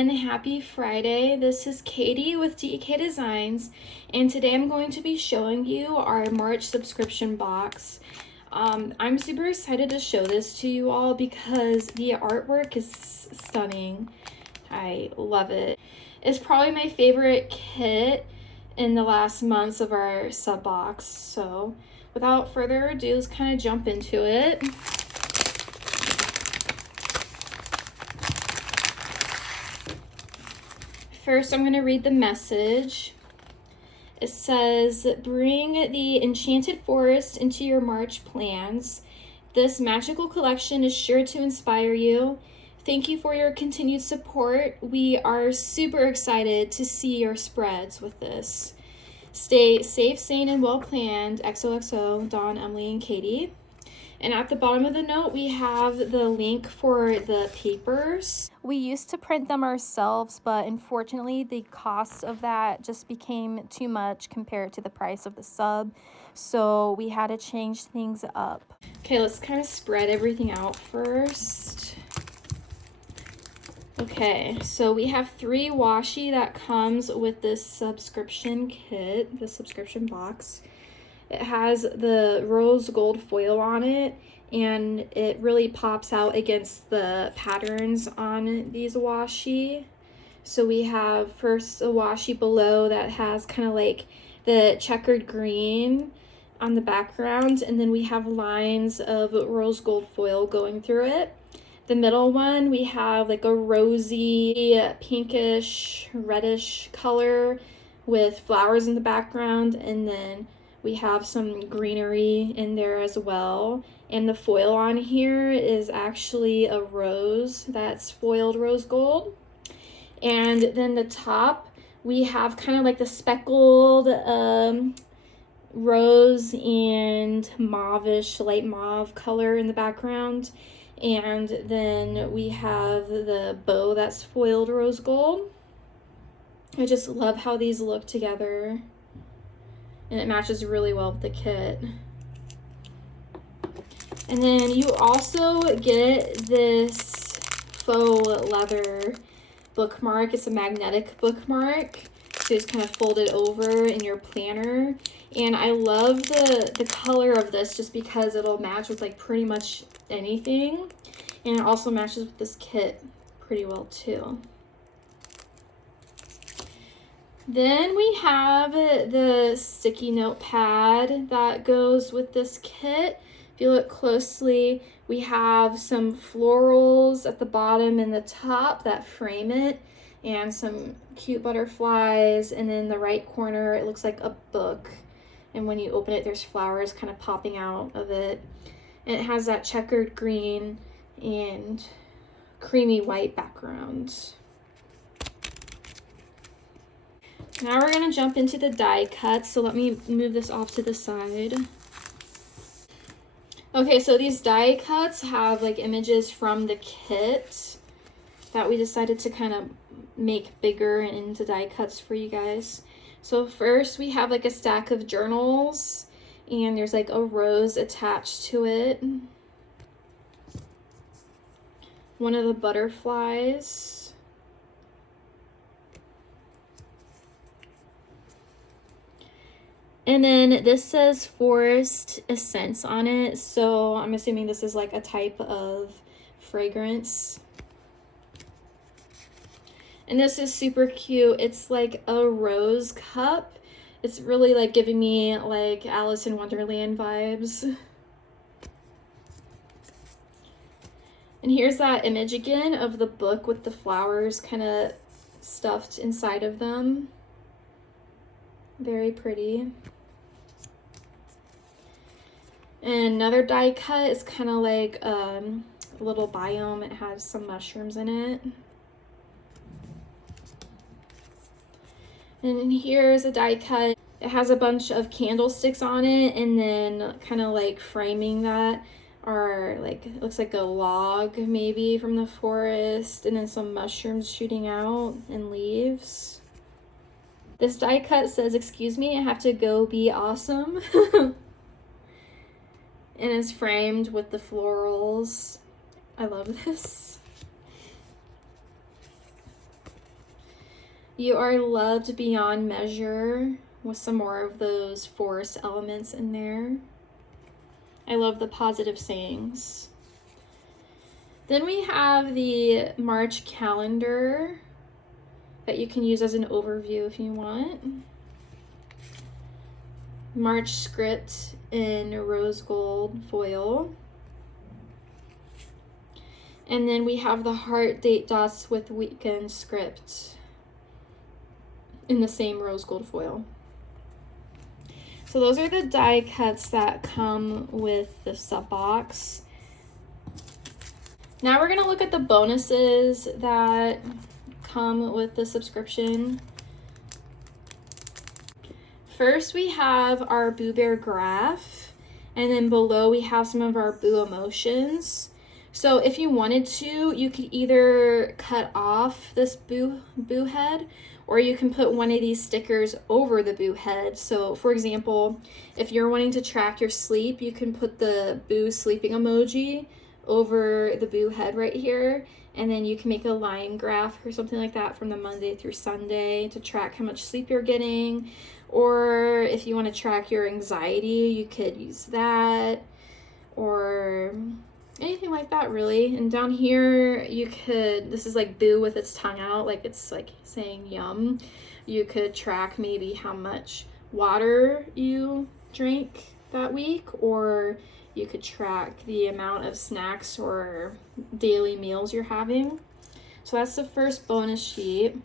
everyone, happy Friday. This is Katie with DK Designs, and today I'm going to be showing you our March subscription box. I'm super excited to show this to you all because the artwork is stunning. I love it. It's probably my favorite kit in the last months of our sub box. So without further ado, let's kind of jump into it. First, I'm going to read the message. It says, bring the enchanted forest into your March plans. This magical collection is sure to inspire you. Thank you for your continued support. We are super excited to see your spreads with this. Stay safe, sane, and well planned. XOXO, Dawn, Emily, and Katie. And at the bottom of the note, we have the link for the papers. We used to print them ourselves, but unfortunately, the cost of that just became too much compared to the price of the sub. So we had to change things up. Okay, let's kind of spread everything out first. Okay, so we have 3 washi that comes with this subscription kit, the subscription box. It has the rose gold foil on it, and it really pops out against the patterns on these washi. So we have first a washi below that has kind of like the checkered green on the background, and then we have lines of rose gold foil going through it. The middle one, we have like a rosy, pinkish, reddish color with flowers in the background, and then we have some greenery in there as well. And the foil on here is actually a rose that's foiled rose gold. And then the top, we have kind of like the speckled rose and mauvish, light mauve color in the background. And then we have the bow that's foiled rose gold. I just love how these look together. And it matches really well with the kit. And then you also get this faux leather bookmark. It's a magnetic bookmark. So you just kind of fold it over in your planner. And I love the color of this just because it'll match with like pretty much anything. And it also matches with this kit pretty well too. Then we have the sticky note pad that goes with this kit. If you look closely, we have some florals at the bottom and the top that frame it, and some cute butterflies, and in the right corner it looks like a book, and when you open it there's flowers kind of popping out of it, and it has that checkered green and creamy white background. Now we're going to jump into the die cut, so let me move this off to the side. Okay, so these die cuts have like images from the kit that we decided to kind of make bigger into die cuts for you guys. So first we have like a stack of journals, and there's like a rose attached to it. One of the butterflies. And then this says Forest Essence on it, so I'm assuming this is like a type of fragrance. And this is super cute. It's like a rose cup. It's really like giving me like Alice in Wonderland vibes. And here's that image again of the book with the flowers kind of stuffed inside of them. Very pretty. And another die cut is kind of like a little biome. It has some mushrooms in it. And here's a die cut. It has a bunch of candlesticks on it, and then kind of like framing that are like, it looks like a log maybe from the forest, and then some mushrooms shooting out and leaves. This die cut says, "Excuse me, I have to go be awesome." And is framed with the florals. I love this. You are loved beyond measure, with some more of those forest elements in there. I love the positive sayings. Then we have the March calendar that you can use as an overview if you want. March script in rose gold foil. And then we have the heart date dots with weekend script in the same rose gold foil. So those are the die cuts that come with the sub box. Now we're gonna look at the bonuses that come with the subscription. First, we have our Boo Bear graph, and then below we have some of our Boo emotions. So if you wanted to, you could either cut off this Boo head, or you can put one of these stickers over the Boo head. So for example, if you're wanting to track your sleep, you can put the Boo sleeping emoji over the Boo head right here, and then you can make a line graph or something like that from the Monday through Sunday to track how much sleep you're getting. Or if you want to track your anxiety, you could use that, or anything like that really. And down here you could, this is like Boo with its tongue out, like it's like saying yum. You could track maybe how much water you drank that week, or you could track the amount of snacks or daily meals you're having. So that's the first bonus sheet.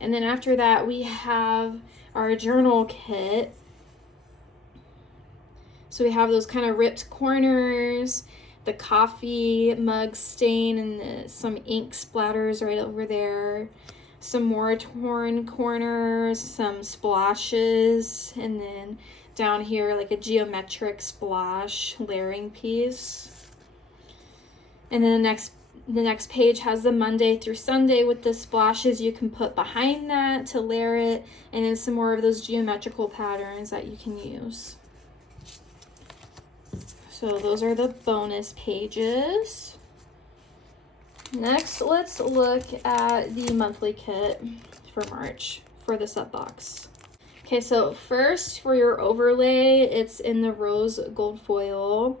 And then after that we have our journal kit. So we have those kind of ripped corners, the coffee mug stain, and some ink splatters right over there, some more torn corners, some splashes, and then down here like a geometric splash layering piece. And then the next page has the Monday through Sunday with the splashes you can put behind that to layer it, and then some more of those geometrical patterns that you can use. So those are the bonus pages. Next, let's look at the monthly kit for March for the sub box. Okay, so first for your overlay, it's in the rose gold foil.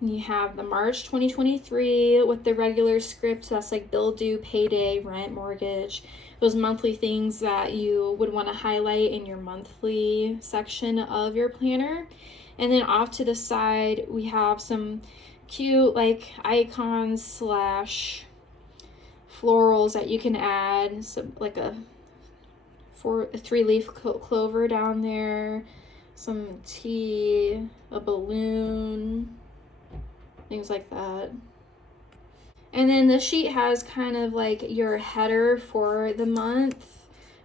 You have the March 2023 with the regular script, that's like bill due, payday, rent, mortgage, those monthly things that you would want to highlight in your monthly section of your planner. And then off to the side, we have some cute like icons slash florals that you can add, some like a 3-leaf clover down there, some tea, a balloon, things like that. And then the sheet has kind of like your header for the month.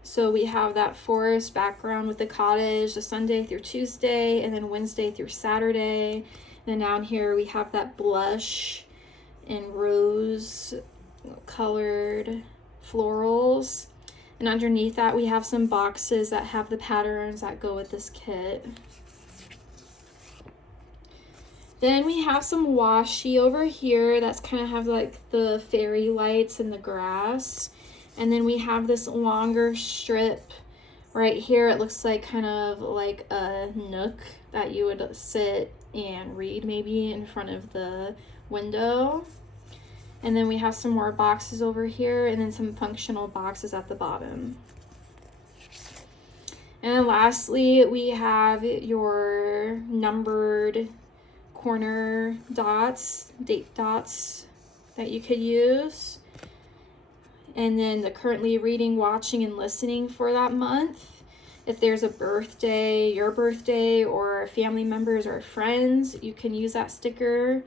So we have that forest background with the cottage, the Sunday through Tuesday, and then Wednesday through Saturday. And then down here we have that blush and rose colored florals. And underneath that we have some boxes that have the patterns that go with this kit. Then we have some washi over here that's kind of have like the fairy lights and the grass. And then we have this longer strip right here. It looks like kind of like a nook that you would sit and read maybe in front of the window. And then we have some more boxes over here, and then some functional boxes at the bottom. And then lastly, we have your numbered corner dots, date dots that you could use. And then the currently reading, watching, and listening for that month. If there's a birthday, your birthday, or family members or friends, you can use that sticker.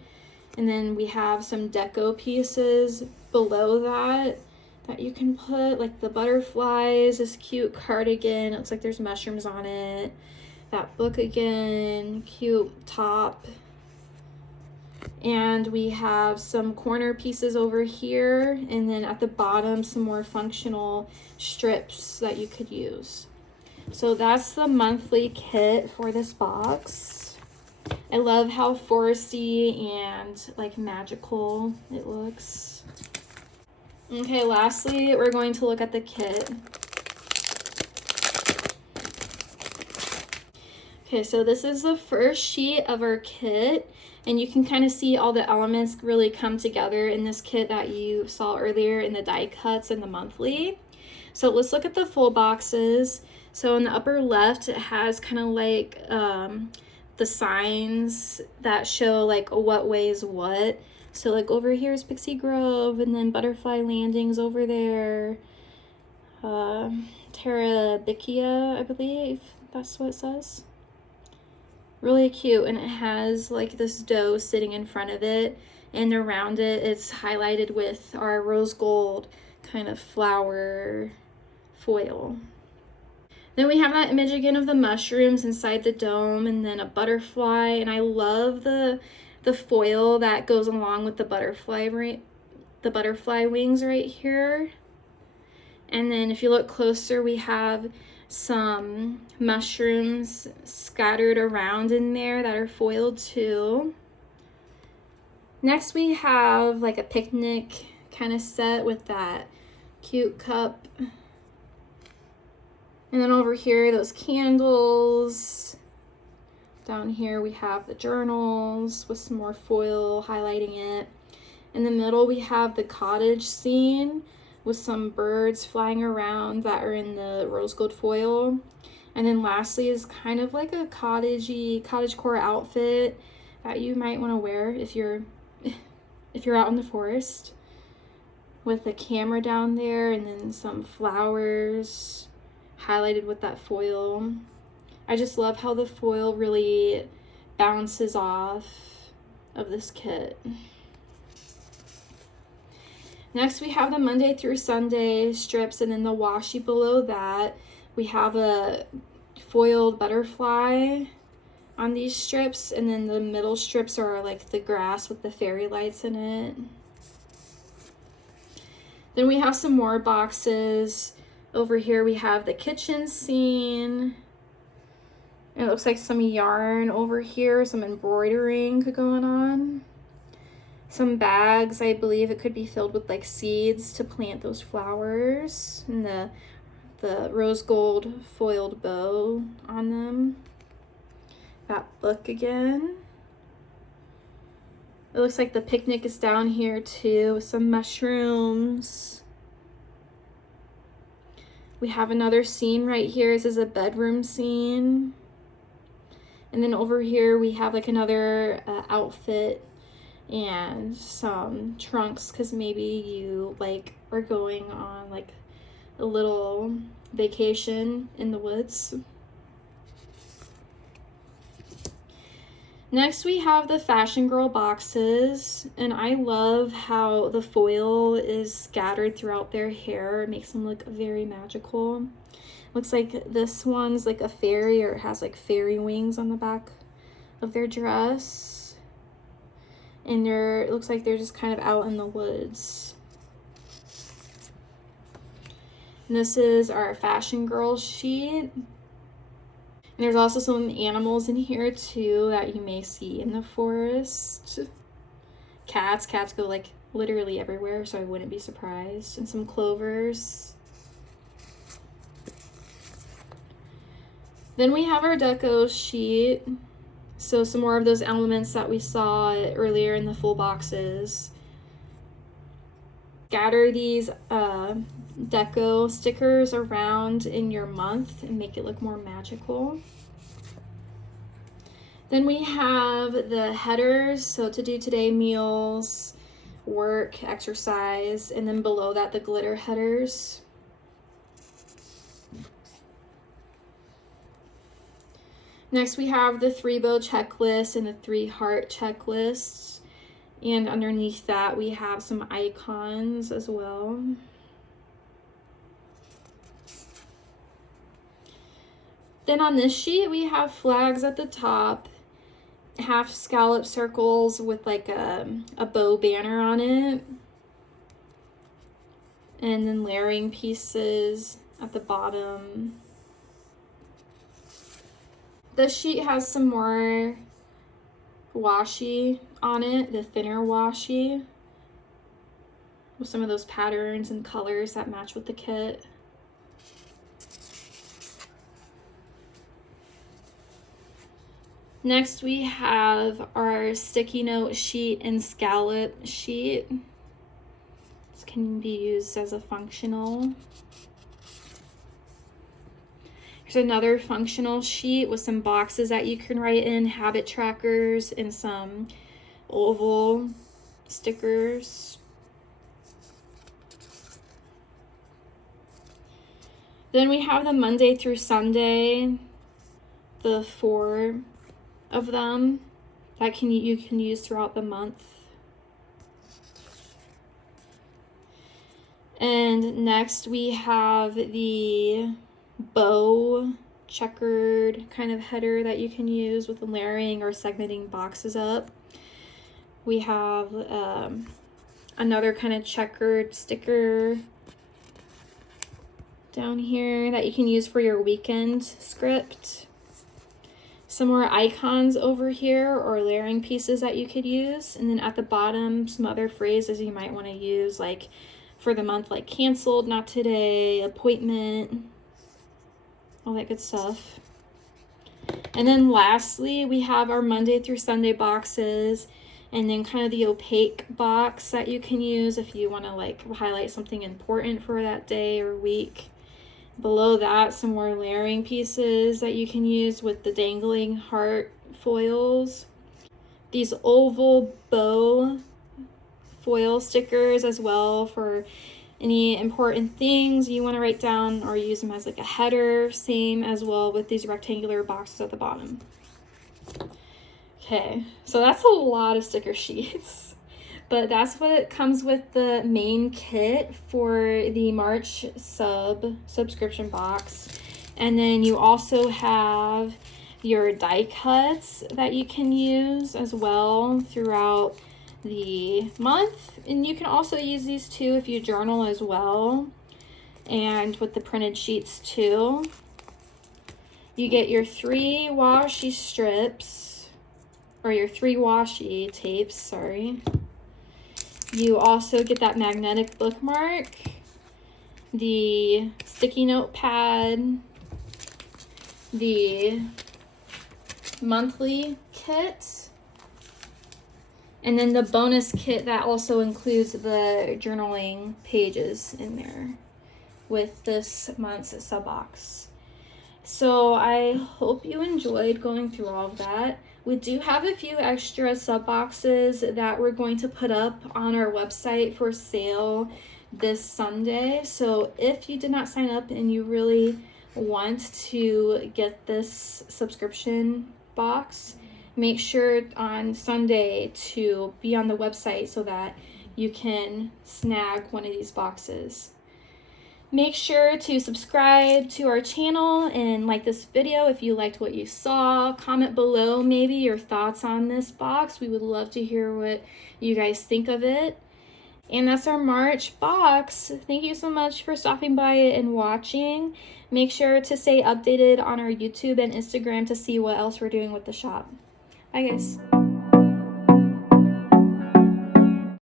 And then we have some deco pieces below that you can put, like the butterflies, this cute cardigan, it looks like there's mushrooms on it. That book again, cute top. And we have some corner pieces over here, and then at the bottom some more functional strips that you could use. So that's the monthly kit for this box. I love how foresty and like magical it looks. Okay, lastly, we're going to look at the kit. Okay, so this is the first sheet of our kit, and you can kind of see all the elements really come together in this kit that you saw earlier in the die cuts and the monthly. So let's look at the full boxes. So in the upper left, it has kind of like the signs that show like what weighs what. So like over here is Pixie Grove, and then Butterfly Landing's over there. Terabithia, I believe that's what it says. Really cute, and it has like this doe sitting in front of it, and around it it's highlighted with our rose gold kind of flower foil. Then we have that image again of the mushrooms inside the dome, and then a butterfly, and I love the foil that goes along with the butterfly wings right here. And then if you look closer, we have some mushrooms scattered around in there that are foiled too. Next we have like a picnic kind of set with that cute cup. And then over here, those candles. Down here we have the journals with some more foil highlighting it. In the middle we have the cottage scene with some birds flying around that are in the rose gold foil. And then lastly is kind of like a cottagecore outfit that you might want to wear if you're out in the forest, with a camera down there and then some flowers highlighted with that foil. I just love how the foil really bounces off of this kit. Next we have the Monday through Sunday strips, and then the washi below that we have a foiled butterfly on these strips, and then the middle strips are like the grass with the fairy lights in it. Then we have some more boxes. Over here we have the kitchen scene. It looks like some yarn over here, some embroidering going on. Some bags, I believe it could be filled with like seeds to plant those flowers, and the rose gold foiled bow on them. That book again. It looks like the picnic is down here too, with some mushrooms. We have another scene right here. This is a bedroom scene. And then over here we have like another outfit and some trunks, because maybe you like are going on like a little vacation in the woods. Next we have the Fashion Girl boxes, and I love how the foil is scattered throughout their hair. It makes them look very magical. Looks like this one's like a fairy, or it has like fairy wings on the back of their dress. And it looks like they're just kind of out in the woods. And this is our Fashion Girl sheet. And there's also some animals in here too that you may see in the forest. Cats go like literally everywhere, so I wouldn't be surprised. And some clovers. Then we have our deco sheet. So some more of those elements that we saw earlier in the full boxes. Scatter these deco stickers around in your month and make it look more magical. Then we have the headers, so to do today, meals, work, exercise, and then below that the glitter headers. Next we have the 3-bow checklist and the 3-heart checklist, and underneath that we have some icons as well. Then on this sheet we have flags at the top, half scallop circles with like a bow banner on it, and then layering pieces at the bottom. This sheet has some more washi on it, the thinner washi, with some of those patterns and colors that match with the kit. Next, we have our sticky note sheet and scallop sheet. This can be used as a functional. Here's another functional sheet with some boxes that you can write in, habit trackers, and some oval stickers. Then we have the Monday through Sunday, the 4 of them that you can use throughout the month. And next we have the bow checkered kind of header that you can use with layering or segmenting boxes up. We have another kind of checkered sticker down here that you can use for your weekend script. Some more icons over here or layering pieces that you could use. And then at the bottom, some other phrases you might want to use, like for the month, like canceled, not today, appointment, all that good stuff. And then lastly, we have our Monday through Sunday boxes, and then kind of the opaque box that you can use if you want to like highlight something important for that day or week. Below that, some more layering pieces that you can use with the dangling heart foils. These oval bow foil stickers as well for any important things you want to write down or use them as like a header. Same as well with these rectangular boxes at the bottom. Okay, so that's a lot of sticker sheets. But that's what comes with the main kit for the March subscription box. And then you also have your die cuts that you can use as well throughout the month. And you can also use these too if you journal as well, and with the printed sheets too. You get your 3 washi strips, or your 3 washi tapes, sorry. You also get that magnetic bookmark, the sticky note pad, the monthly kit, and then the bonus kit that also includes the journaling pages in there with this month's sub box. So I hope you enjoyed going through all of that. We do have a few extra sub boxes that we're going to put up on our website for sale this Sunday. So if you did not sign up and you really want to get this subscription box, make sure on Sunday to be on the website so that you can snag one of these boxes. Make sure to subscribe to our channel and like this video if you liked what you saw. Comment below maybe your thoughts on this box. We would love to hear what you guys think of it. And that's our March box. Thank you so much for stopping by and watching. Make sure to stay updated on our YouTube and Instagram to see what else we're doing with the shop. Bye guys.